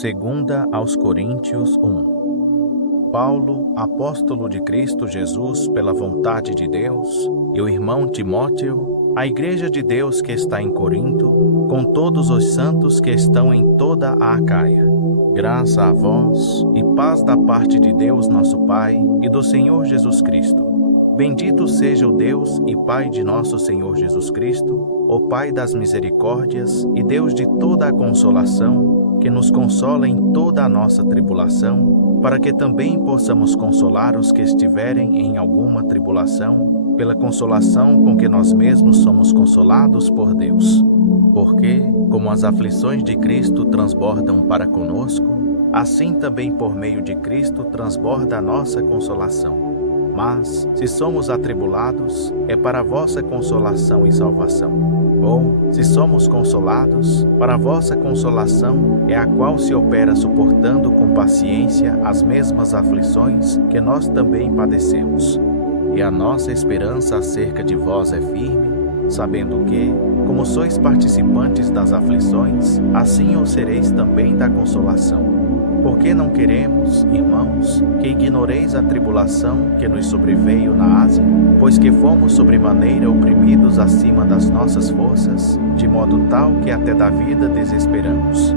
Segunda aos Coríntios 1. Paulo, apóstolo de Cristo Jesus pela vontade de Deus, e o irmão Timóteo, a igreja de Deus que está em Corinto, com todos os santos que estão em toda a Acaia. Graça a vós e paz da parte de Deus nosso Pai e do Senhor Jesus Cristo. Bendito seja o Deus e Pai de nosso Senhor Jesus Cristo, o Pai das misericórdias e Deus de toda a consolação, que nos consola em toda a nossa tribulação, para que também possamos consolar os que estiverem em alguma tribulação, pela consolação com que nós mesmos somos consolados por Deus. Porque, como as aflições de Cristo transbordam para conosco, assim também por meio de Cristo transborda a nossa consolação. Mas, se somos atribulados, é para a vossa consolação e salvação. Ou, se somos consolados, para a vossa consolação é a qual se opera suportando com paciência as mesmas aflições que nós também padecemos. E a nossa esperança acerca de vós é firme, sabendo que, como sois participantes das aflições, assim o sereis também da consolação. Porque não queremos, irmãos, que ignoreis a tribulação que nos sobreveio na Ásia, pois que fomos sobremaneira oprimidos acima das nossas forças, de modo tal que até da vida desesperamos.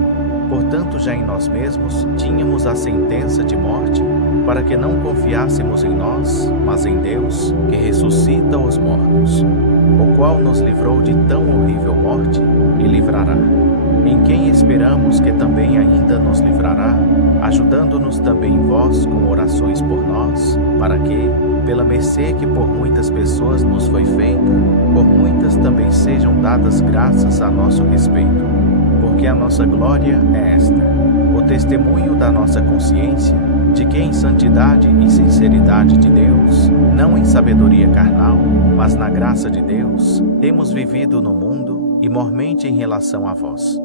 Portanto, já em nós mesmos tínhamos a sentença de morte, para que não confiássemos em nós, mas em Deus, que ressuscita os mortos, o qual nos livrou de tão horrível morte e livrará. Em quem esperamos que também ainda nos livrará, ajudando-nos também vós com orações por nós, para que, pela mercê que por muitas pessoas nos foi feita, por muitas também sejam dadas graças a nosso respeito. Porque a nossa glória é esta, o testemunho da nossa consciência, de que em santidade e sinceridade de Deus, não em sabedoria carnal, mas na graça de Deus, temos vivido no mundo e mormente em relação a vós.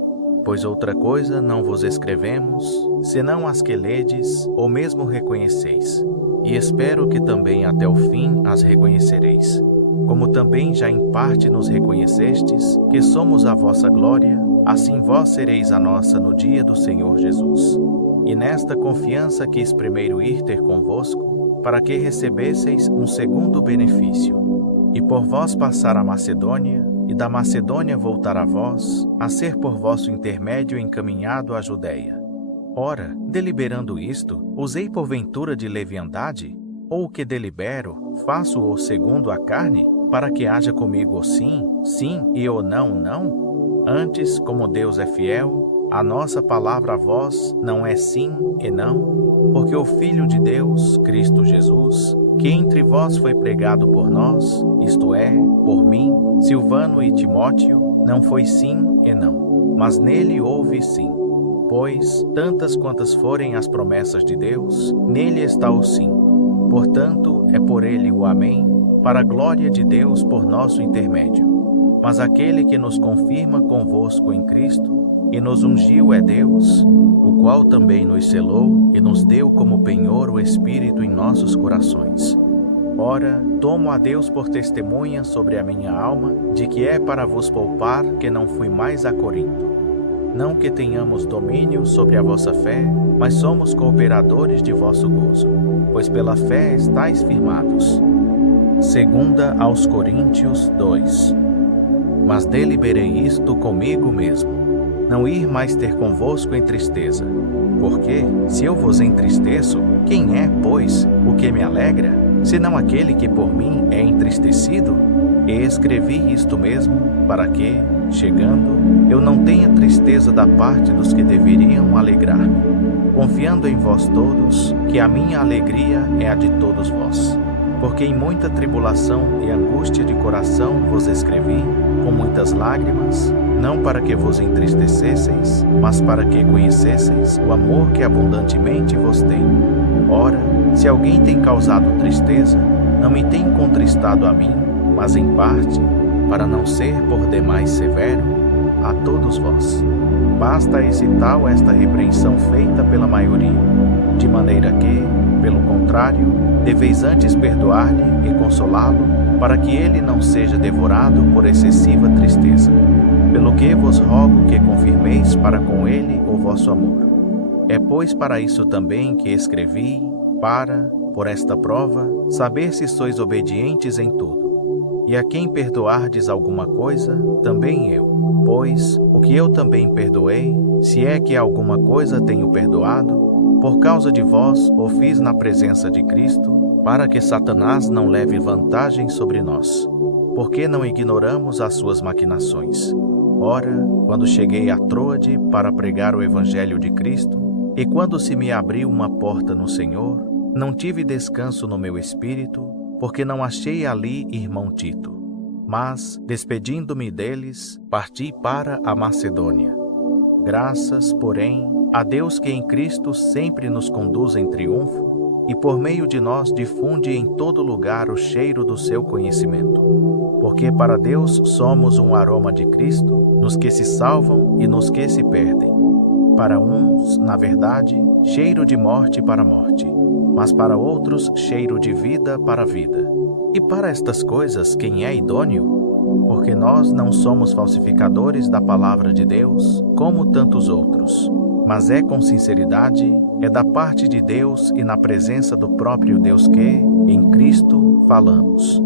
Pois outra coisa não vos escrevemos, senão as que ledes ou mesmo reconheceis, e espero que também até o fim as reconhecereis. Como também já em parte nos reconhecestes, que somos a vossa glória, assim vós sereis a nossa no dia do Senhor Jesus. E nesta confiança quis primeiro ir ter convosco, para que recebesseis um segundo benefício, e por vós passar a Macedônia, e da Macedônia voltar a vós, a ser por vosso intermédio encaminhado à Judéia. Ora, deliberando isto, usei porventura de leviandade? Ou o que delibero, faço-o segundo a carne, para que haja comigo o sim, sim, e o não, não? Antes, como Deus é fiel, a nossa palavra a vós não é sim e não, porque o Filho de Deus, Cristo Jesus, que entre vós foi pregado por nós, isto é, por mim, Silvano e Timóteo, não foi sim e não, mas nele houve sim. Pois, tantas quantas forem as promessas de Deus, nele está o sim. Portanto, é por ele o amém, para a glória de Deus por nosso intermédio. Mas aquele que nos confirma convosco em Cristo, e nos ungiu é Deus, o qual também nos selou e nos deu como penhor o Espírito em nossos corações. Ora, tomo a Deus por testemunha sobre a minha alma, de que é para vos poupar que não fui mais a Corinto. Não que tenhamos domínio sobre a vossa fé, mas somos cooperadores de vosso gozo, pois pela fé estáis firmados. Segunda aos Coríntios 2. Mas deliberei isto comigo mesmo, não ir mais ter convosco em tristeza. Porque, se eu vos entristeço, quem é, pois, o que me alegra, senão aquele que por mim é entristecido? E escrevi isto mesmo, para que, chegando, eu não tenha tristeza da parte dos que deveriam alegrar-me, confiando em vós todos, que a minha alegria é a de todos vós. Porque em muita tribulação e angústia de coração vos escrevi, com muitas lágrimas, não para que vos entristecesseis, mas para que conhecesseis o amor que abundantemente vos tenho. Ora, se alguém tem causado tristeza, não me tem contristado a mim, mas em parte, para não ser por demais severo, a todos vós. Basta esta repreensão feita pela maioria, de maneira que, pelo contrário, deveis antes perdoar-lhe e consolá-lo, para que ele não seja devorado por excessiva tristeza. Pelo que vos rogo que confirmeis para com ele o vosso amor. É, pois, para isso também que escrevi, para, por esta prova, saber se sois obedientes em tudo. E a quem perdoardes alguma coisa, também eu. Pois, o que eu também perdoei, se é que alguma coisa tenho perdoado, por causa de vós o fiz na presença de Cristo, para que Satanás não leve vantagem sobre nós, porque não ignoramos as suas maquinações. Ora, quando cheguei a Troade para pregar o Evangelho de Cristo, e quando se me abriu uma porta no Senhor, não tive descanso no meu espírito, porque não achei ali irmão Tito. Mas, despedindo-me deles, parti para a Macedônia. Graças, porém, a Deus que em Cristo sempre nos conduz em triunfo e por meio de nós difunde em todo lugar o cheiro do seu conhecimento. Porque para Deus somos um aroma de Cristo nos que se salvam e nos que se perdem. Para uns, na verdade, cheiro de morte para a morte, mas para outros, cheiro de vida para a vida. E para estas coisas, quem é idôneo? Porque nós não somos falsificadores da palavra de Deus, como tantos outros, mas é com sinceridade, é da parte de Deus e na presença do próprio Deus que, em Cristo, falamos.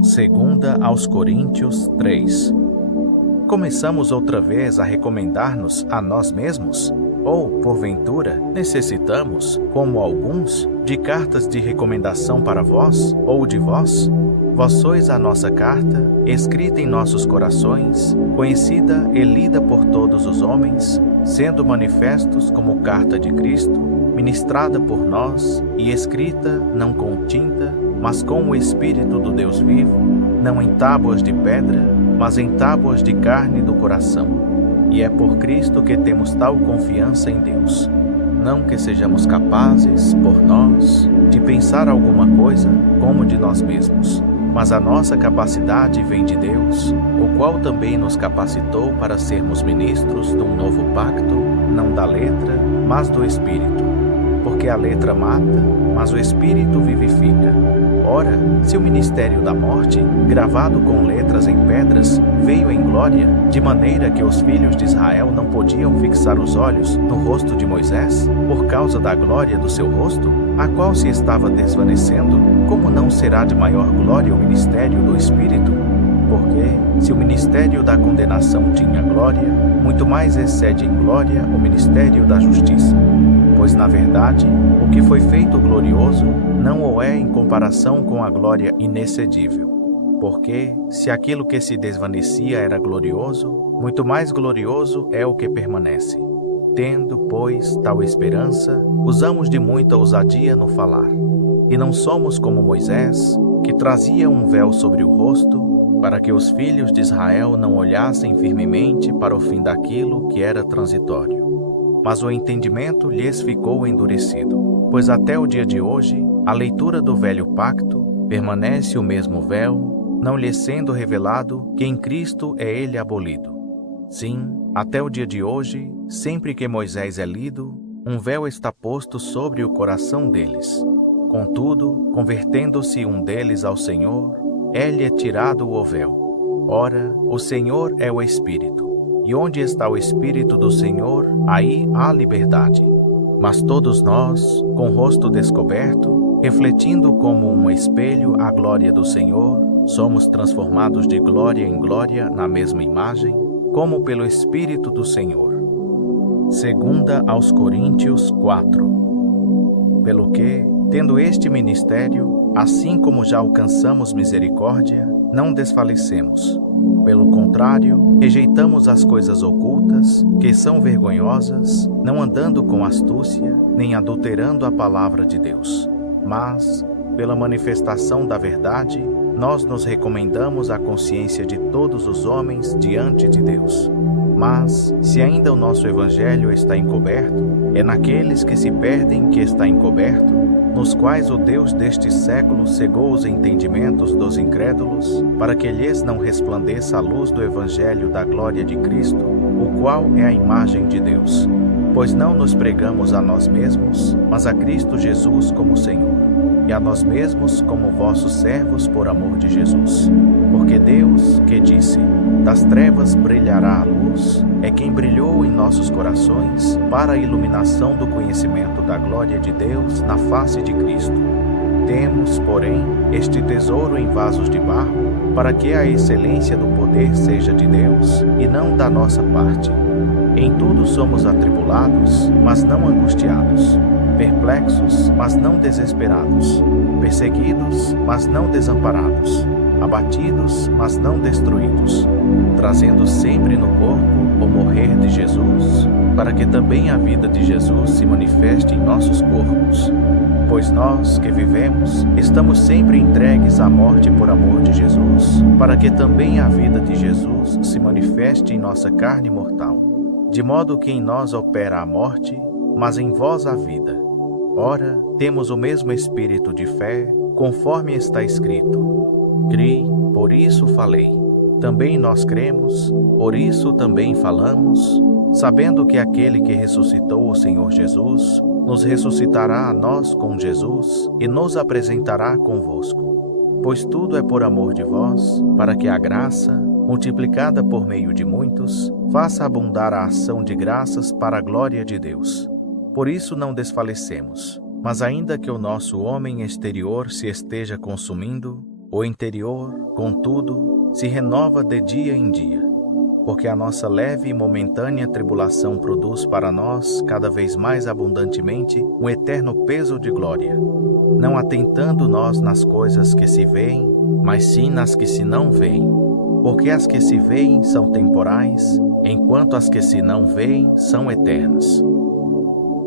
2 aos Coríntios 3. Começamos outra vez a recomendar-nos a nós mesmos? Ou, porventura, necessitamos, como alguns, de cartas de recomendação para vós ou de vós? Vós sois a nossa carta, escrita em nossos corações, conhecida e lida por todos os homens, sendo manifestos como carta de Cristo, ministrada por nós e escrita não com tinta, mas com o Espírito do Deus vivo, não em tábuas de pedra, mas em tábuas de carne do coração. E é por Cristo que temos tal confiança em Deus. Não que sejamos capazes, por nós, de pensar alguma coisa como de nós mesmos, mas a nossa capacidade vem de Deus, o qual também nos capacitou para sermos ministros de um novo pacto, não da letra, mas do Espírito. Porque a letra mata, mas o Espírito vivifica. Ora, se o ministério da morte, gravado com letras em pedras, veio em glória, de maneira que os filhos de Israel não podiam fixar os olhos no rosto de Moisés, por causa da glória do seu rosto, a qual se estava desvanecendo, como não será de maior glória o ministério do Espírito? Porque, se o ministério da condenação tinha glória, muito mais excede em glória o ministério da justiça. Pois, na verdade, o que foi feito glorioso não o é em comparação com a glória inexcedível. Porque, se aquilo que se desvanecia era glorioso, muito mais glorioso é o que permanece. Tendo, pois, tal esperança, usamos de muita ousadia no falar. E não somos como Moisés, que trazia um véu sobre o rosto, para que os filhos de Israel não olhassem firmemente para o fim daquilo que era transitório. Mas o entendimento lhes ficou endurecido, pois até o dia de hoje, a leitura do velho pacto, permanece o mesmo véu, não lhe sendo revelado que em Cristo é ele abolido. Sim, até o dia de hoje, sempre que Moisés é lido, um véu está posto sobre o coração deles. Contudo, convertendo-se um deles ao Senhor, é-lhe tirado o véu. Ora, o Senhor é o Espírito. E onde está o Espírito do Senhor, aí há liberdade. Mas todos nós, com o rosto descoberto, refletindo como um espelho a glória do Senhor, somos transformados de glória em glória na mesma imagem, como pelo Espírito do Senhor. 2 aos Coríntios 4. Pelo que, tendo este ministério, assim como já alcançamos misericórdia, não desfalecemos. Pelo contrário, rejeitamos as coisas ocultas, que são vergonhosas, não andando com astúcia, nem adulterando a palavra de Deus. Mas, pela manifestação da verdade, nós nos recomendamos à consciência de todos os homens diante de Deus. Mas, se ainda o nosso Evangelho está encoberto, é naqueles que se perdem que está encoberto, nos quais o Deus deste século cegou os entendimentos dos incrédulos, para que lhes não resplandeça a luz do Evangelho da glória de Cristo, o qual é a imagem de Deus. Pois não nos pregamos a nós mesmos, mas a Cristo Jesus como Senhor, e a nós mesmos como vossos servos por amor de Jesus. Porque Deus, que disse: das trevas brilhará a luz, é quem brilhou em nossos corações para a iluminação do conhecimento da glória de Deus na face de Cristo. Temos, porém, este tesouro em vasos de barro, para que a excelência do poder seja de Deus e não da nossa parte. Em tudo somos atribulados, mas não angustiados, perplexos, mas não desesperados, perseguidos, mas não desamparados, abatidos, mas não destruídos, trazendo sempre no corpo o morrer de Jesus, para que também a vida de Jesus se manifeste em nossos corpos. Pois nós, que vivemos, estamos sempre entregues à morte por amor de Jesus, para que também a vida de Jesus se manifeste em nossa carne mortal. De modo que em nós opera a morte, mas em vós a vida. Ora, temos o mesmo espírito de fé, conforme está escrito: Criei, por isso falei. Também nós cremos, por isso também falamos, sabendo que aquele que ressuscitou o Senhor Jesus nos ressuscitará a nós com Jesus e nos apresentará convosco. Pois tudo é por amor de vós, para que a graça, multiplicada por meio de muitos, faça abundar a ação de graças para a glória de Deus. Por isso não desfalecemos, mas ainda que o nosso homem exterior se esteja consumindo, o interior, contudo, se renova de dia em dia. Porque a nossa leve e momentânea tribulação produz para nós, cada vez mais abundantemente, um eterno peso de glória, não atentando nós nas coisas que se veem, mas sim nas que se não veem. Porque as que se veem são temporais, enquanto as que se não veem são eternas.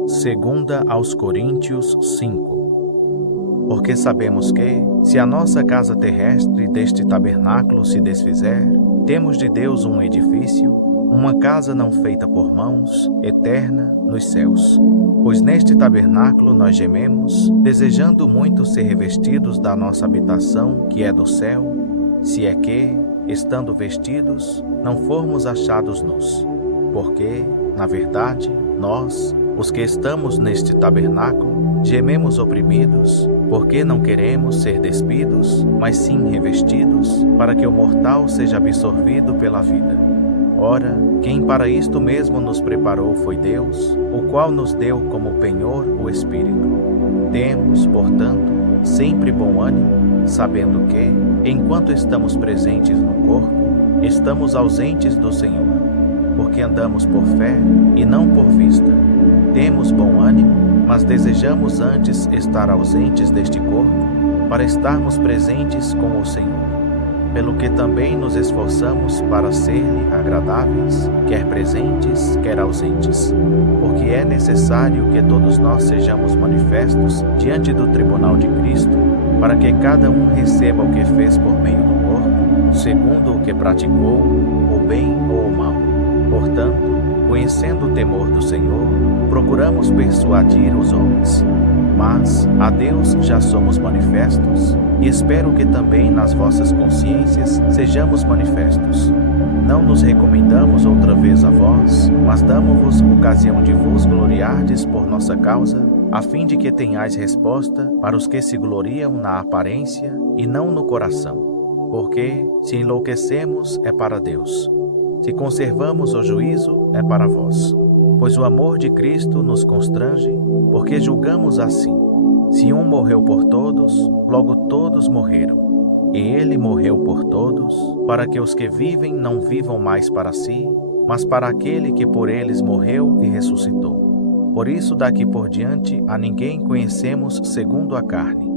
2 aos Coríntios 5. Porque sabemos que, se a nossa casa terrestre deste tabernáculo se desfizer, temos de Deus um edifício, uma casa não feita por mãos, eterna nos céus. Pois neste tabernáculo nós gememos, desejando muito ser revestidos da nossa habitação, que é do céu, se é que, estando vestidos, não formos achados nus. Porque, na verdade, nós, os que estamos neste tabernáculo, gememos oprimidos, porque não queremos ser despidos, mas sim revestidos, para que o mortal seja absorvido pela vida. Ora, quem para isto mesmo nos preparou foi Deus, o qual nos deu como penhor o Espírito. Temos, portanto, sempre bom ânimo, sabendo que, enquanto estamos presentes no corpo, estamos ausentes do Senhor, porque andamos por fé e não por vista. Temos bom ânimo, mas desejamos antes estar ausentes deste corpo, para estarmos presentes com o Senhor. Pelo que também nos esforçamos para ser-lhe agradáveis, quer presentes, quer ausentes. Porque é necessário que todos nós sejamos manifestos diante do tribunal de Cristo, para que cada um receba o que fez por meio do corpo, segundo o que praticou, o bem ou o mal. Portanto, conhecendo o temor do Senhor, procuramos persuadir os homens. Mas a Deus já somos manifestos, e espero que também nas vossas consciências sejamos manifestos. Não nos recomendamos outra vez a vós, mas damo-vos ocasião de vos gloriardes por nossa causa, a fim de que tenhais resposta para os que se gloriam na aparência e não no coração. Porque, se enlouquecemos, é para Deus. Se conservamos o juízo, é para vós. Pois o amor de Cristo nos constrange, porque julgamos assim: se um morreu por todos, logo todos morreram. E ele morreu por todos, para que os que vivem não vivam mais para si, mas para aquele que por eles morreu e ressuscitou. Por isso daqui por diante a ninguém conhecemos segundo a carne.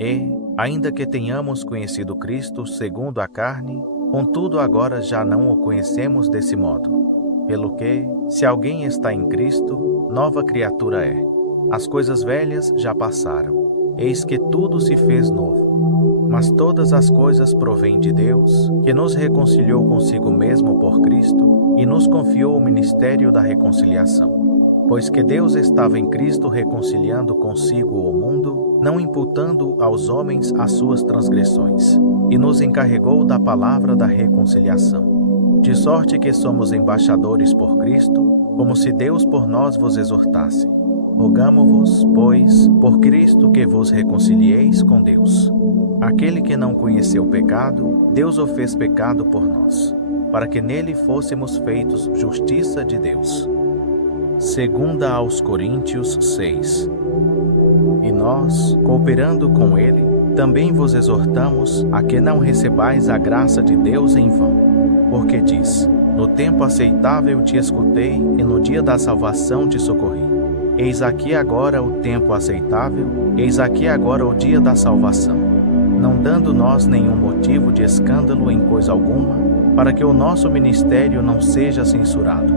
E, ainda que tenhamos conhecido Cristo segundo a carne, contudo agora já não o conhecemos desse modo. Pelo que, se alguém está em Cristo, nova criatura é. As coisas velhas já passaram, eis que tudo se fez novo. Mas todas as coisas provêm de Deus, que nos reconciliou consigo mesmo por Cristo e nos confiou o ministério da reconciliação. Pois que Deus estava em Cristo reconciliando consigo o mundo, não imputando aos homens as suas transgressões, e nos encarregou da palavra da reconciliação. De sorte que somos embaixadores por Cristo, como se Deus por nós vos exortasse. Rogamo-vos, pois, por Cristo que vos reconcilieis com Deus. Aquele que não conheceu o pecado, Deus o fez pecado por nós, para que nele fôssemos feitos justiça de Deus. 2 aos Coríntios 6. E nós, cooperando com ele, também vos exortamos a que não recebais a graça de Deus em vão, porque diz: no tempo aceitável te escutei e no dia da salvação te socorri. Eis aqui agora o tempo aceitável, eis aqui agora o dia da salvação. Não dando nós nenhum motivo de escândalo em coisa alguma, para que o nosso ministério não seja censurado.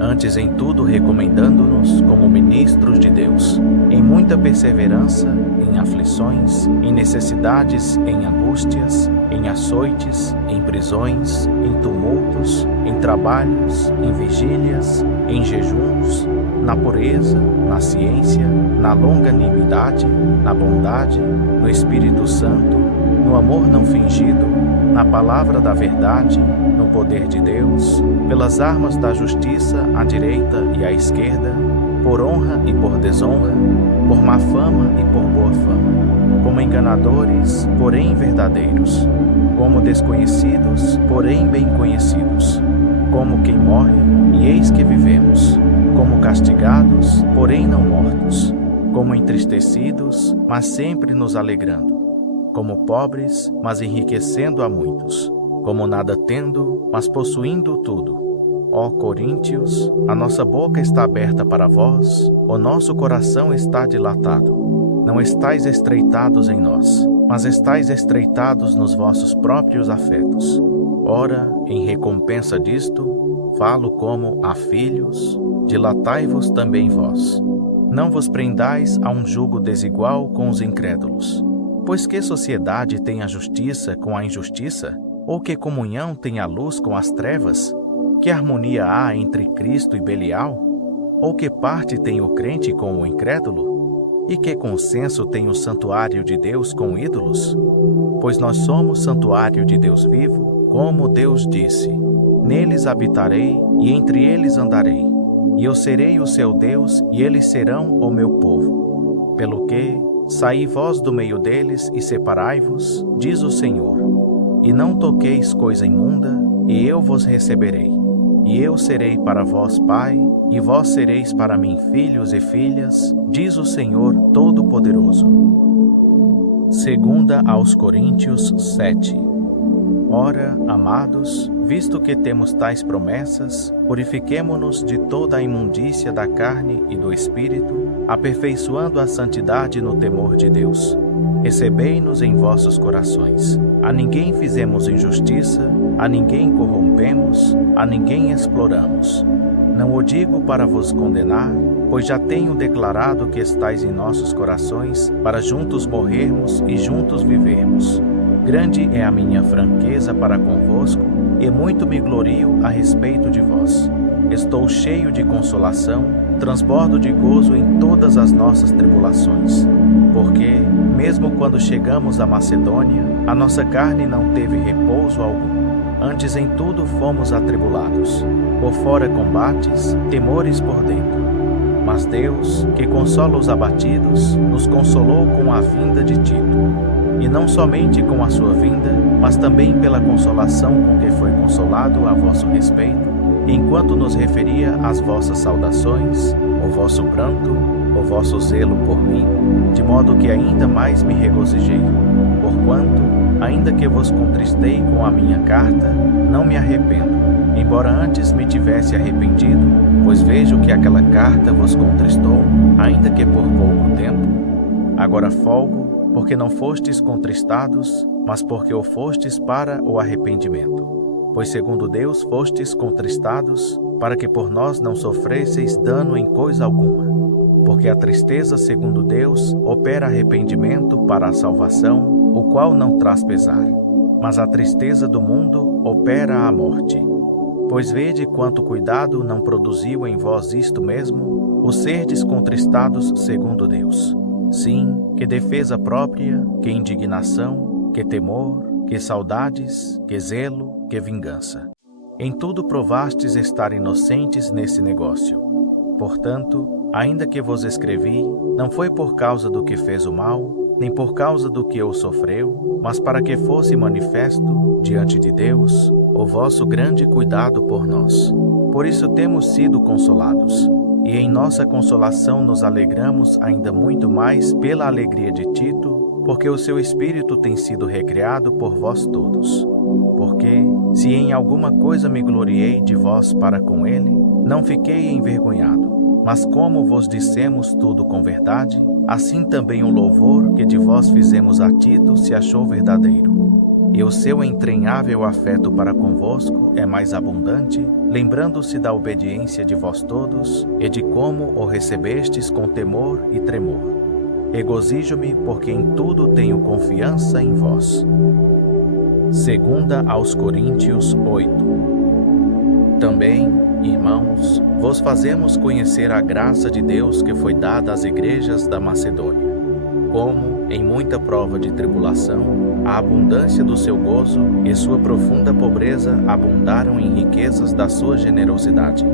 Antes em tudo recomendando-nos como ministros de Deus, em muita perseverança, em aflições, em necessidades, em angústias, em açoites, em prisões, em tumultos, em trabalhos, em vigílias, em jejuns, na pureza, na ciência, na longanimidade, na bondade, no Espírito Santo, no amor não fingido, na palavra da verdade, no poder de Deus, pelas armas da justiça à direita e à esquerda, por honra e por desonra, por má fama e por boa fama, como enganadores, porém verdadeiros, como desconhecidos, porém bem conhecidos, como quem morre, e eis que vivemos, como castigados, porém não mortos, como entristecidos, mas sempre nos alegrando, como pobres, mas enriquecendo a muitos, como nada tendo, mas possuindo tudo. Ó Coríntios, a nossa boca está aberta para vós, o nosso coração está dilatado. Não estáis estreitados em nós, mas estáis estreitados nos vossos próprios afetos. Ora, em recompensa disto, falo como a filhos, dilatai-vos também vós. Não vos prendais a um jugo desigual com os incrédulos. Pois que sociedade tem a justiça com a injustiça? Ou que comunhão tem a luz com as trevas? Que harmonia há entre Cristo e Belial? Ou que parte tem o crente com o incrédulo? E que consenso tem o santuário de Deus com ídolos? Pois nós somos santuário de Deus vivo, como Deus disse: neles habitarei e entre eles andarei, e eu serei o seu Deus e eles serão o meu povo. Pelo que, saí vós do meio deles e separai-vos, diz o Senhor, e não toqueis coisa imunda, e eu vos receberei. E eu serei para vós pai, e vós sereis para mim filhos e filhas, diz o Senhor Todo-Poderoso. 2 aos Coríntios 7. Ora, amados, visto que temos tais promessas, purifiquemo-nos de toda a imundícia da carne e do espírito, aperfeiçoando a santidade no temor de Deus. Recebei-nos em vossos corações. A ninguém fizemos injustiça, a ninguém corrompemos, a ninguém exploramos. Não o digo para vos condenar, pois já tenho declarado que estáis em nossos corações, para juntos morrermos e juntos vivermos. Grande é a minha franqueza para convosco, e muito me glorio a respeito de vós. Estou cheio de consolação, transbordo de gozo em todas as nossas tribulações. Porque, mesmo quando chegamos à Macedônia, a nossa carne não teve repouso algum. Antes em tudo fomos atribulados. Por fora combates, temores por dentro. Mas Deus, que consola os abatidos, nos consolou com a vinda de Tito. E não somente com a sua vinda, mas também pela consolação com que foi consolado a vosso respeito, enquanto nos referia às vossas saudações, o vosso pranto, o vosso zelo por mim, de modo que ainda mais me regozijei. Porquanto, ainda que vos contristei com a minha carta, não me arrependo, embora antes me tivesse arrependido, pois vejo que aquela carta vos contristou, ainda que por pouco tempo. Agora folgo, porque não fostes contristados, mas porque o fostes para o arrependimento. Pois segundo Deus fostes contristados, para que por nós não sofresseis dano em coisa alguma. Porque a tristeza segundo Deus opera arrependimento para a salvação, o qual não traz pesar. Mas a tristeza do mundo opera a morte. Pois vede quanto cuidado não produziu em vós isto mesmo, o serdes contristados segundo Deus. Sim, que defesa própria, que indignação, que temor, que saudades, que zelo, que vingança. Em tudo provastes estar inocentes nesse negócio. Portanto, ainda que vos escrevi, não foi por causa do que fez o mal, nem por causa do que o sofreu, mas para que fosse manifesto, diante de Deus, o vosso grande cuidado por nós. Por isso temos sido consolados, e em nossa consolação nos alegramos ainda muito mais pela alegria de Tito, porque o seu espírito tem sido recriado por vós todos. Porque, se em alguma coisa me gloriei de vós para com ele, não fiquei envergonhado. Mas como vos dissemos tudo com verdade, assim também o louvor que de vós fizemos a Tito se achou verdadeiro. E o seu entranhável afeto para convosco é mais abundante, lembrando-se da obediência de vós todos e de como o recebestes com temor e tremor. Regozijo-me porque em tudo tenho confiança em vós. 2 aos Coríntios 8. Também, irmãos, vos fazemos conhecer a graça de Deus que foi dada às igrejas da Macedônia. Como, em muita prova de tribulação, a abundância do seu gozo e sua profunda pobreza abundaram em riquezas da sua generosidade.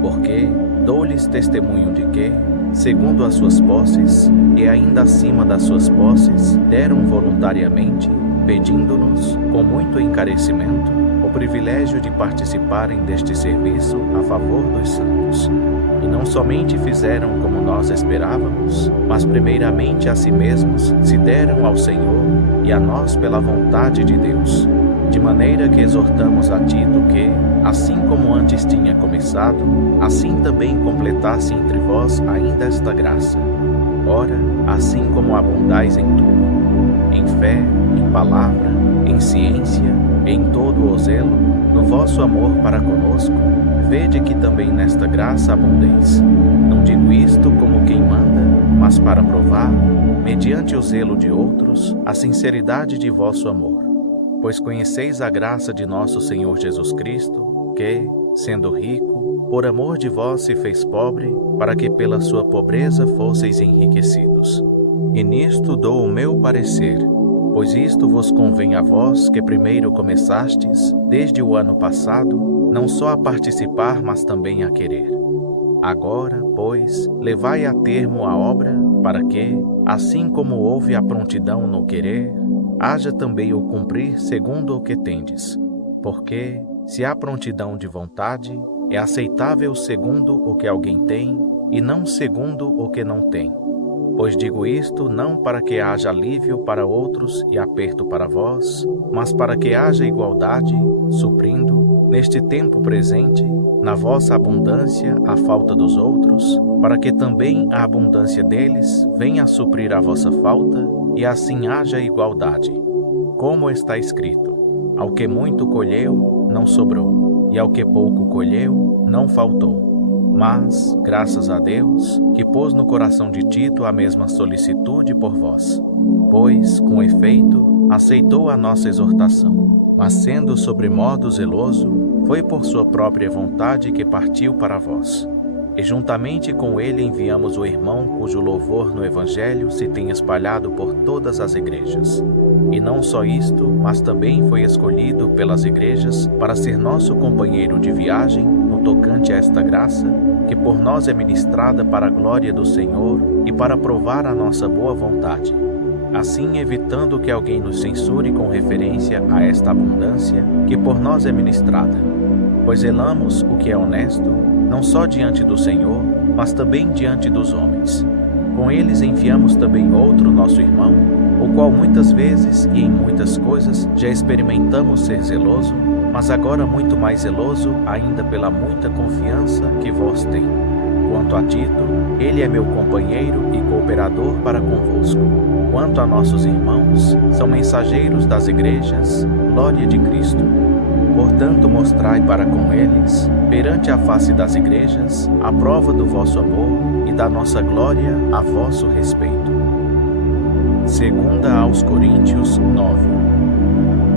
Porque dou-lhes testemunho de que, segundo as suas posses, e ainda acima das suas posses, deram voluntariamente, pedindo-nos, com muito encarecimento, o privilégio de participarem deste serviço a favor dos santos. E não somente fizeram como nós esperávamos, mas primeiramente a si mesmos se deram ao Senhor e a nós pela vontade de Deus. De maneira que exortamos a Tito que, assim como antes tinha começado, assim também completasse entre vós ainda esta graça. Ora, assim como abundais em tudo, em fé, em palavra, em ciência, em todo o zelo, no vosso amor para conosco, vede que também nesta graça abundeis. Não digo isto como quem manda, mas para provar, mediante o zelo de outros, a sinceridade de vosso amor. Pois conheceis a graça de nosso Senhor Jesus Cristo, que, sendo rico, por amor de vós se fez pobre, para que pela sua pobreza fosseis enriquecidos. E nisto dou o meu parecer, pois isto vos convém a vós que primeiro começastes, desde o ano passado, não só a participar, mas também a querer. Agora, pois, levai a termo a obra, para que, assim como houve a prontidão no querer, haja também o cumprir segundo o que tendes. Porque, se há prontidão de vontade, é aceitável segundo o que alguém tem, e não segundo o que não tem. Pois digo isto não para que haja alívio para outros e aperto para vós, mas para que haja igualdade, suprindo, neste tempo presente, na vossa abundância a falta dos outros, para que também a abundância deles venha a suprir a vossa falta, e assim haja igualdade. Como está escrito: ao que muito colheu, não sobrou, e ao que pouco colheu, não faltou. Mas, graças a Deus, que pôs no coração de Tito a mesma solicitude por vós, pois, com efeito, aceitou a nossa exortação, mas sendo sobremodo zeloso, foi por sua própria vontade que partiu para vós. E juntamente com ele enviamos o irmão cujo louvor no Evangelho se tem espalhado por todas as igrejas. E não só isto, mas também foi escolhido pelas igrejas para ser nosso companheiro de viagem no tocante a esta graça, que por nós é ministrada para a glória do Senhor e para provar a nossa boa vontade. Assim, evitando que alguém nos censure com referência a esta abundância que por nós é ministrada. Pois zelamos o que é honesto, não só diante do Senhor, mas também diante dos homens. Com eles enviamos também outro nosso irmão, o qual muitas vezes e em muitas coisas já experimentamos ser zeloso, mas agora muito mais zeloso ainda pela muita confiança que vós tem. Quanto a Tito, ele é meu companheiro e cooperador para convosco. Quanto a nossos irmãos, são mensageiros das igrejas, glória de Cristo. Portanto, mostrai para com eles, perante a face das igrejas, a prova do vosso amor e da nossa glória a vosso respeito. 2 aos Coríntios 9.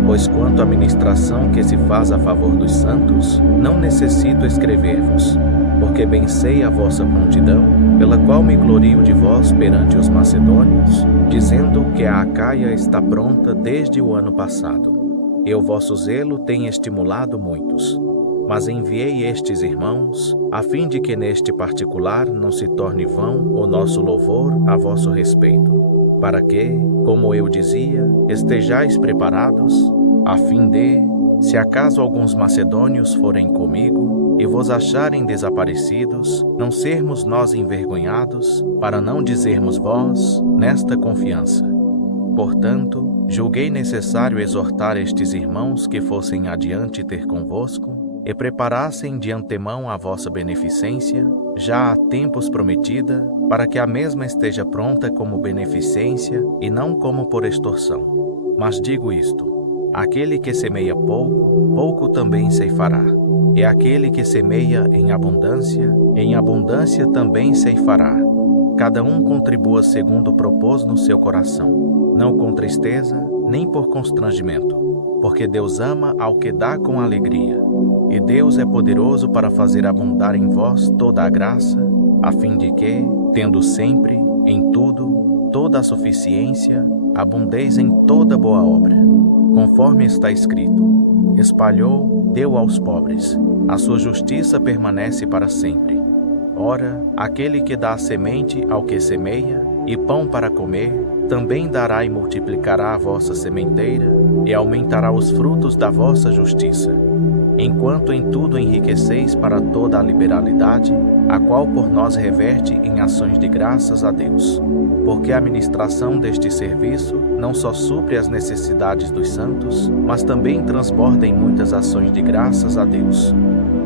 Pois quanto à ministração que se faz a favor dos santos, não necessito escrever-vos, porque bem sei a vossa prontidão, pela qual me glorio de vós perante os macedônios, dizendo que a Acaia está pronta desde o ano passado. E o vosso zelo tem estimulado muitos. Mas enviei estes irmãos, a fim de que neste particular não se torne vão o nosso louvor a vosso respeito. para que, como eu dizia, estejais preparados, a fim de, se acaso alguns macedônios forem comigo, e vos acharem desaparecidos, não sermos nós envergonhados, para não dizermos vós, nesta confiança. Portanto, julguei necessário exortar estes irmãos que fossem adiante ter convosco, e preparassem de antemão a vossa beneficência, já há tempos prometida, para que a mesma esteja pronta como beneficência e não como por extorsão. Mas digo isto: aquele que semeia pouco, pouco também ceifará. E aquele que semeia em abundância também ceifará. Cada um contribua segundo propôs no seu coração, não com tristeza, nem por constrangimento, porque Deus ama ao que dá com alegria. E Deus é poderoso para fazer abundar em vós toda a graça, a fim de que, tendo sempre, em tudo, toda a suficiência, abundeis em toda boa obra. Conforme está escrito: espalhou, deu aos pobres, a sua justiça permanece para sempre. Ora, aquele que dá a semente ao que semeia, e pão para comer, também dará e multiplicará a vossa sementeira, e aumentará os frutos da vossa justiça, enquanto em tudo enriqueceis para toda a liberalidade, a qual por nós reverte em ações de graças a Deus. Porque a ministração deste serviço não só supre as necessidades dos santos, mas também transborda em muitas ações de graças a Deus,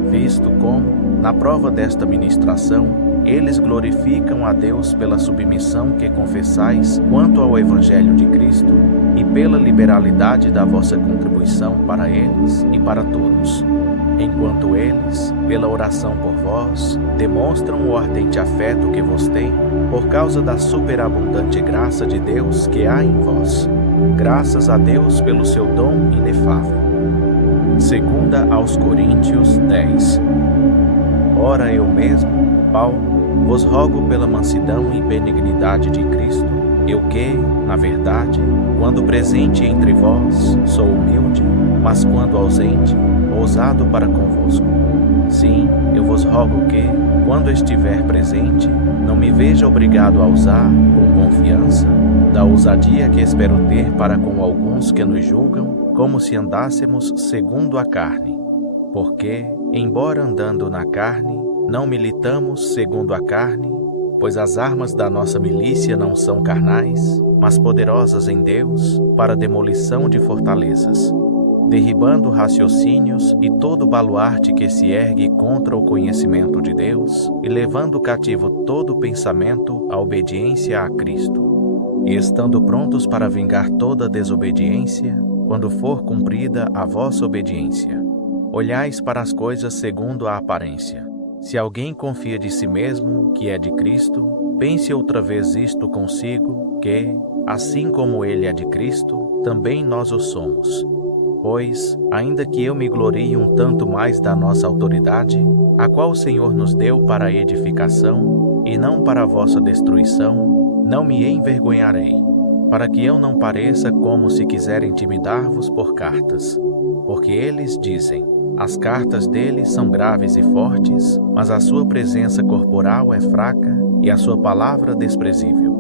visto como, na prova desta ministração, eles glorificam a Deus pela submissão que confessais quanto ao Evangelho de Cristo e pela liberalidade da vossa contribuição para eles e para todos, enquanto eles, pela oração por vós, demonstram o ardente afeto que vos têm por causa da superabundante graça de Deus que há em vós. Graças a Deus pelo seu dom inefável. 2 aos Coríntios 10. Ora eu mesmo, Paulo, vos rogo pela mansidão e benignidade de Cristo, eu que, na verdade, quando presente entre vós, sou humilde, mas quando ausente, ousado para convosco. Sim, eu vos rogo que, quando estiver presente, não me veja obrigado a usar, com confiança, da ousadia que espero ter para com alguns que nos julgam, como se andássemos segundo a carne. Porque, embora andando na carne, não militamos segundo a carne, pois as armas da nossa milícia não são carnais, mas poderosas em Deus para a demolição de fortalezas, derribando raciocínios e todo baluarte que se ergue contra o conhecimento de Deus e levando cativo todo pensamento à obediência a Cristo, e estando prontos para vingar toda desobediência, quando for cumprida a vossa obediência. Olhais para as coisas segundo a aparência. Se alguém confia de si mesmo, que é de Cristo, pense outra vez isto consigo, que, assim como ele é de Cristo, também nós o somos. Pois, ainda que eu me glorie um tanto mais da nossa autoridade, a qual o Senhor nos deu para a edificação, e não para a vossa destruição, não me envergonharei, para que eu não pareça como se quiser intimidar-vos por cartas. Porque eles dizem: as cartas dele são graves e fortes, mas a sua presença corporal é fraca e a sua palavra desprezível.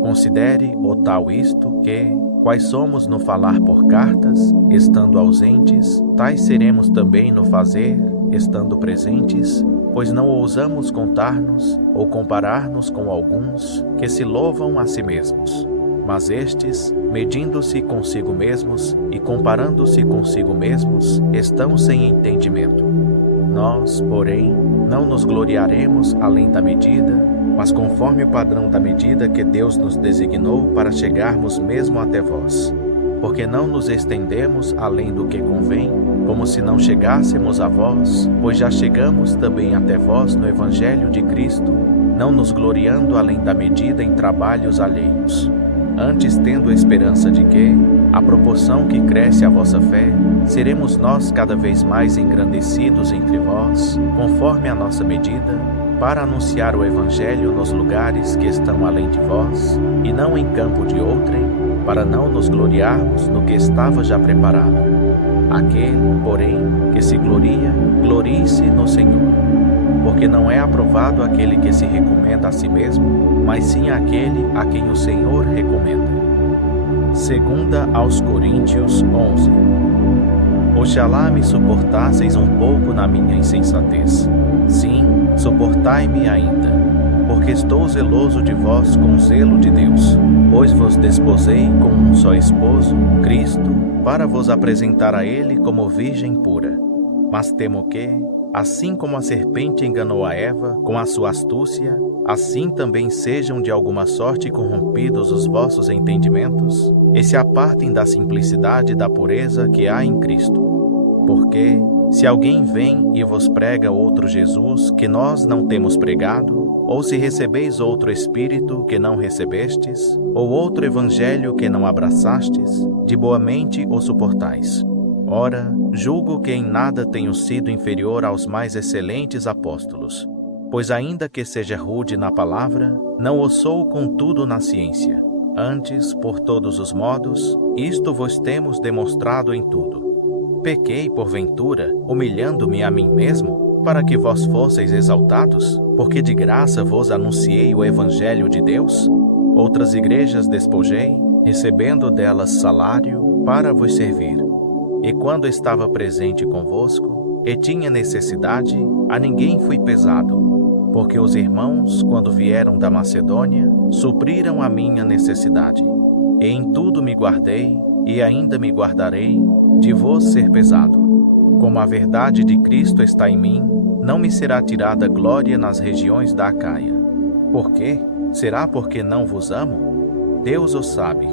Considere o tal isto que, quais somos no falar por cartas, estando ausentes, tais seremos também no fazer, estando presentes, pois não ousamos contar-nos ou comparar-nos com alguns que se louvam a si mesmos. Mas estes, medindo-se consigo mesmos e comparando-se consigo mesmos, estão sem entendimento. Nós, porém, não nos gloriaremos além da medida, mas conforme o padrão da medida que Deus nos designou para chegarmos mesmo até vós. Porque não nos estendemos além do que convém, como se não chegássemos a vós, pois já chegamos também até vós no Evangelho de Cristo, não nos gloriando além da medida em trabalhos alheios. Antes tendo a esperança de que, à proporção que cresce a vossa fé, seremos nós cada vez mais engrandecidos entre vós, conforme a nossa medida, para anunciar o Evangelho nos lugares que estão além de vós, e não em campo de outrem, para não nos gloriarmos no que estava já preparado. Aquele, porém, que se gloria, glorie-se no Senhor. porque não é aprovado aquele que se recomenda a si mesmo, mas sim aquele a quem o Senhor recomenda. Segunda aos Coríntios 11. Oxalá me suportasseis um pouco na minha insensatez. Sim, suportai-me ainda, porque estou zeloso de vós com zelo de Deus, pois vos desposei com um só esposo, Cristo, para vos apresentar a Ele como virgem pura. Mas temo que, assim como a serpente enganou a Eva com a sua astúcia, assim também sejam de alguma sorte corrompidos os vossos entendimentos, e se apartem da simplicidade e da pureza que há em Cristo. Porque, se alguém vem e vos prega outro Jesus que nós não temos pregado, ou se recebeis outro Espírito que não recebestes, ou outro Evangelho que não abraçastes, de boa mente o suportais. Ora, julgo que em nada tenho sido inferior aos mais excelentes apóstolos, pois ainda que seja rude na palavra, não o sou contudo na ciência. Antes, por todos os modos, isto vos temos demonstrado em tudo. Pequei, porventura, humilhando-me a mim mesmo, para que vós fosseis exaltados, porque de graça vos anunciei o Evangelho de Deus? Outras igrejas despojei, recebendo delas salário, para vos servir. E quando estava presente convosco, e tinha necessidade, a ninguém fui pesado, porque os irmãos, quando vieram da Macedônia, supriram a minha necessidade. E em tudo me guardei, e ainda me guardarei, de vos ser pesado. Como a verdade de Cristo está em mim, não me será tirada glória nas regiões da Acaia. Por quê? Será porque não vos amo? Deus o sabe.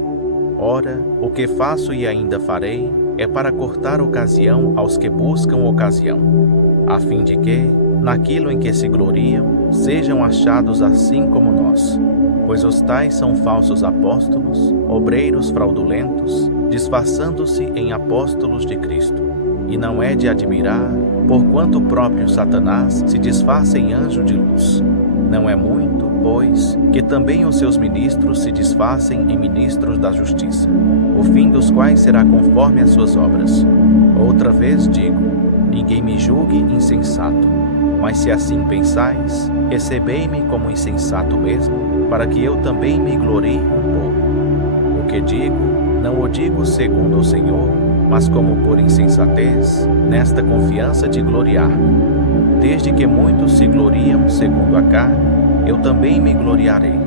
Ora, o que faço e ainda farei, é para cortar ocasião aos que buscam ocasião, a fim de que, naquilo em que se gloriam, sejam achados assim como nós. Pois os tais são falsos apóstolos, obreiros fraudulentos, disfarçando-se em apóstolos de Cristo. E não é de admirar, porquanto o próprio Satanás se disfarça em anjo de luz. Não é muito, pois, que também os seus ministros se disfarcem em ministros da justiça, o fim dos quais será conforme as suas obras. Outra vez digo, ninguém me julgue insensato, mas se assim pensais, recebei-me como insensato mesmo, para que eu também me glorie um pouco. O que digo, não o digo segundo o Senhor, mas como por insensatez, nesta confiança de gloriar-me. Desde que muitos se gloriam segundo a carne, eu também me gloriarei.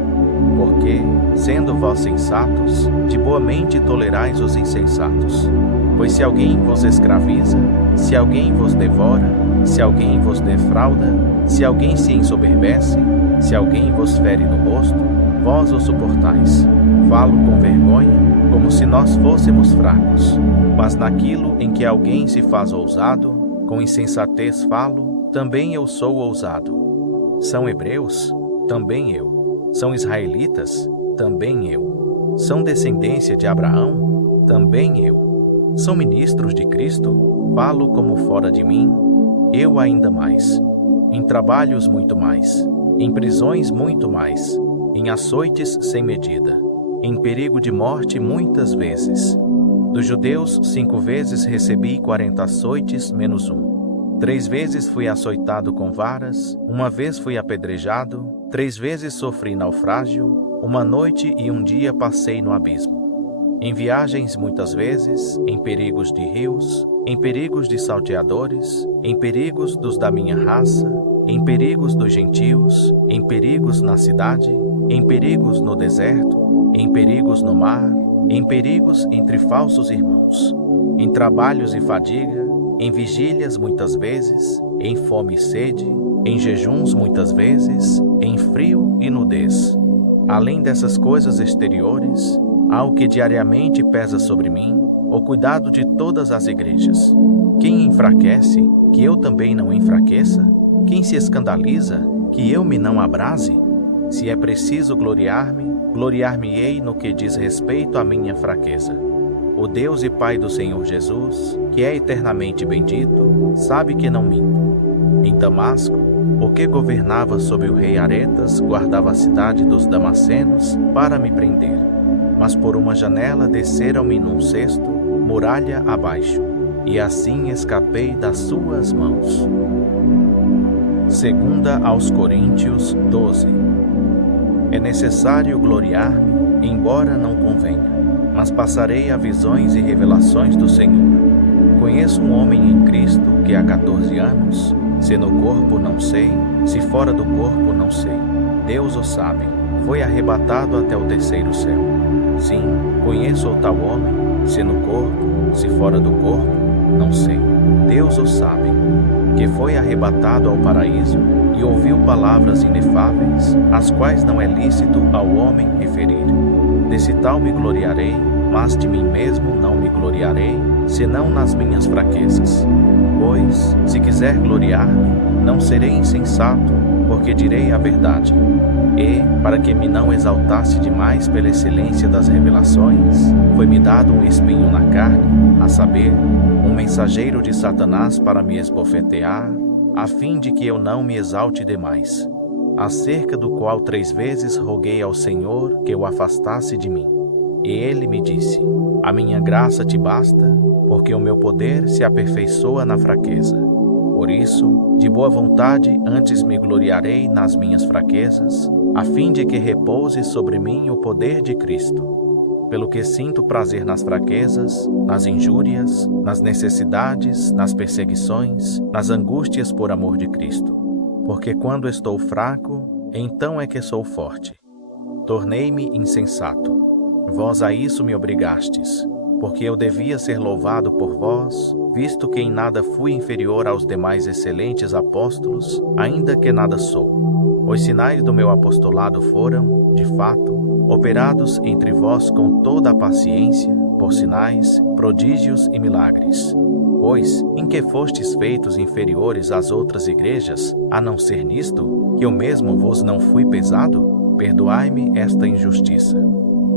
Porque, sendo vós sensatos, de boa mente tolerais os insensatos. Pois se alguém vos escraviza, se alguém vos devora, se alguém vos defrauda, se alguém se ensoberbece, se alguém vos fere no rosto, vós o suportais. Falo com vergonha, como se nós fôssemos fracos. Mas naquilo em que alguém se faz ousado, com insensatez falo, também eu sou ousado. São hebreus? Também eu. São israelitas? Também eu. São descendência de Abraão? Também eu. São ministros de Cristo? Falo como fora de mim? Eu ainda mais. Em trabalhos muito mais. Em prisões muito mais. Em açoites sem medida. Em perigo de morte muitas vezes. Dos judeus 5 vezes recebi 40 açoites menos 1. 3 vezes fui açoitado com varas, 1 vez fui apedrejado, 3 vezes sofri naufrágio, 1 noite e 1 dia passei no abismo. Em viagens muitas vezes, em perigos de rios, em perigos de salteadores, em perigos dos da minha raça, em perigos dos gentios, em perigos na cidade, em perigos no deserto, em perigos no mar, em perigos entre falsos irmãos, em trabalhos e fadiga, em vigílias muitas vezes, em fome e sede, em jejuns muitas vezes, em frio e nudez. Além dessas coisas exteriores, há o que diariamente pesa sobre mim, o cuidado de todas as igrejas. Quem enfraquece, que eu também não enfraqueça? Quem se escandaliza, que eu me não abrase? Se é preciso gloriar-me, gloriar-me-ei no que diz respeito à minha fraqueza. O Deus e Pai do Senhor Jesus, que é eternamente bendito, sabe que não minto. Em Damasco, o que governava sobre o rei Aretas guardava a cidade dos Damascenos para me prender. Mas por uma janela desceram-me num cesto, muralha abaixo, e assim escapei das suas mãos. Segunda aos Coríntios 12. É necessário gloriar-me, embora não convenha, mas passarei a visões e revelações do Senhor. Conheço um homem em Cristo que há 14 anos, se no corpo não sei, se fora do corpo não sei, Deus o sabe, foi arrebatado até o terceiro céu. Sim, conheço o tal homem, se no corpo, se fora do corpo, não sei, Deus o sabe, que foi arrebatado ao paraíso e ouviu palavras inefáveis, as quais não é lícito ao homem referir. Desse tal me gloriarei, mas de mim mesmo não me gloriarei, senão nas minhas fraquezas. Pois, se quiser gloriar-me, não serei insensato, porque direi a verdade. E, para que me não exaltasse demais pela excelência das revelações, foi-me dado um espinho na carne, a saber, um mensageiro de Satanás para me esbofetear, a fim de que eu não me exalte demais, acerca do qual 3 vezes roguei ao Senhor que o afastasse de mim. E ele me disse: a minha graça te basta, porque o meu poder se aperfeiçoa na fraqueza. Por isso, de boa vontade, antes me gloriarei nas minhas fraquezas, a fim de que repouse sobre mim o poder de Cristo. Pelo que sinto prazer nas fraquezas, nas injúrias, nas necessidades, nas perseguições, nas angústias por amor de Cristo. Porque quando estou fraco, então é que sou forte. Tornei-me insensato. Vós a isso me obrigastes, porque eu devia ser louvado por vós, visto que em nada fui inferior aos demais excelentes apóstolos, ainda que nada sou. Os sinais do meu apostolado foram, de fato, operados entre vós com toda a paciência, por sinais, prodígios e milagres. Pois, em que fostes feitos inferiores às outras igrejas, a não ser nisto, que eu mesmo vos não fui pesado? Perdoai-me esta injustiça.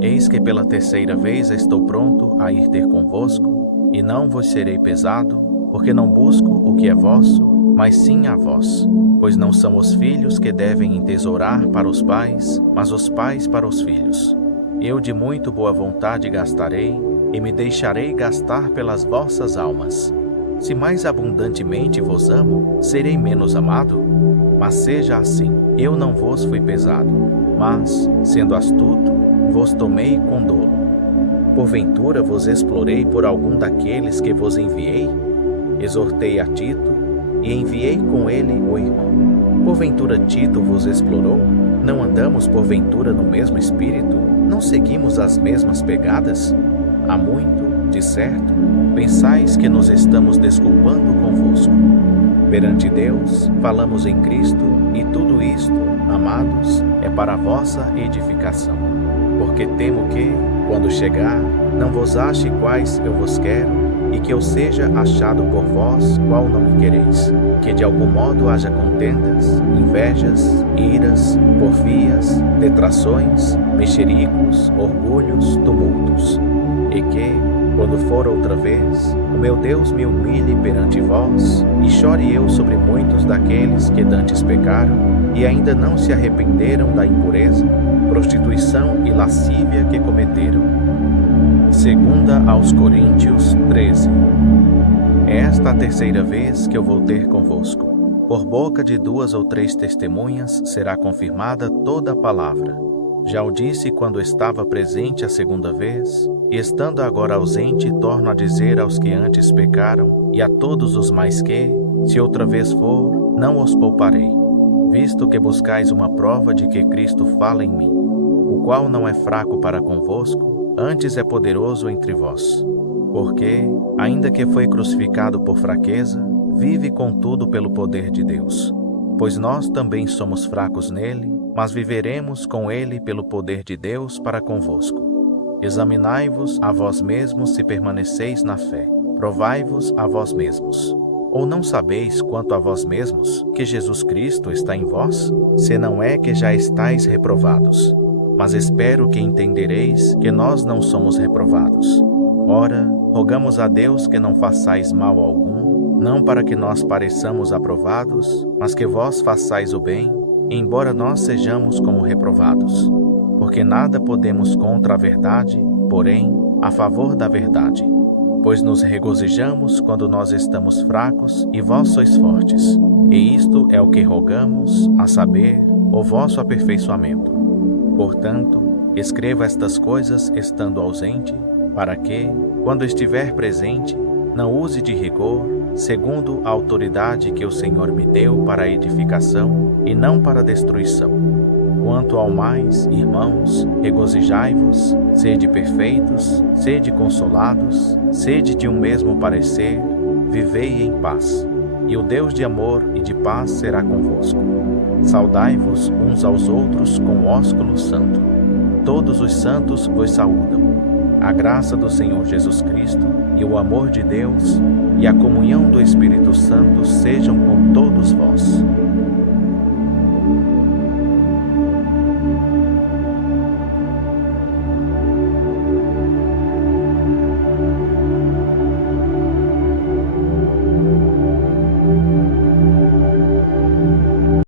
Eis que pela 3ª vez estou pronto a ir ter convosco, e não vos serei pesado, porque não busco o que é vosso, mas sim a vós. Pois não são os filhos que devem entesourar para os pais, mas os pais para os filhos. Eu de muito boa vontade gastarei, e me deixarei gastar pelas vossas almas. Se mais abundantemente vos amo, serei menos amado? Mas seja assim, eu não vos fui pesado, mas, sendo astuto, vos tomei com dolo. Porventura vos explorei por algum daqueles que vos enviei? Exortei a Tito, e enviei com ele o irmão. Porventura Tito vos explorou? Não andamos porventura no mesmo espírito? Não seguimos as mesmas pegadas? Há muito, de certo, pensais que nos estamos desculpando convosco. Perante Deus, falamos em Cristo, e tudo isto, amados, é para a vossa edificação. Porque temo que, quando chegar, não vos ache quais eu vos quero, e que eu seja achado por vós qual não me quereis, que de algum modo haja contendas, invejas, iras, porfias, detrações, mexericos, orgulhos, tumultos, e que, quando for outra vez, o meu Deus me humilhe perante vós, e chore eu sobre muitos daqueles que dantes pecaram, e ainda não se arrependeram da impureza, prostituição e lascívia que cometeram. Segunda aos Coríntios 13. É esta a 3ª vez que eu vou ter convosco. Por boca de 2 ou 3 testemunhas será confirmada toda a palavra. Já o disse quando estava presente a 2ª vez, e estando agora ausente, torno a dizer aos que antes pecaram, e a todos os mais que, se outra vez for, não os pouparei, visto que buscais uma prova de que Cristo fala em mim, o qual não é fraco para convosco, antes é poderoso entre vós. Porque, ainda que foi crucificado por fraqueza, vive contudo pelo poder de Deus. Pois nós também somos fracos nele, mas viveremos com ele pelo poder de Deus para convosco. Examinai-vos a vós mesmos se permaneceis na fé. Provai-vos a vós mesmos. Ou não sabeis quanto a vós mesmos que Jesus Cristo está em vós? Se não é que já estáis reprovados. Mas espero que entendereis que nós não somos reprovados. Ora, rogamos a Deus que não façais mal algum, não para que nós pareçamos aprovados, mas que vós façais o bem, embora nós sejamos como reprovados. Porque nada podemos contra a verdade, porém, a favor da verdade. Pois nos regozijamos quando nós estamos fracos e vós sois fortes. E isto é o que rogamos, a saber, o vosso aperfeiçoamento. Portanto, escreva estas coisas estando ausente, para que, quando estiver presente, não use de rigor, segundo a autoridade que o Senhor me deu para a edificação e não para a destruição. Quanto ao mais, irmãos, regozijai-vos, sede perfeitos, sede consolados, sede de um mesmo parecer, vivei em paz. E o Deus de amor e de paz será convosco. Saudai-vos uns aos outros com ósculo santo. Todos os santos vos saúdam. A graça do Senhor Jesus Cristo e o amor de Deus e a comunhão do Espírito Santo sejam com todos vós.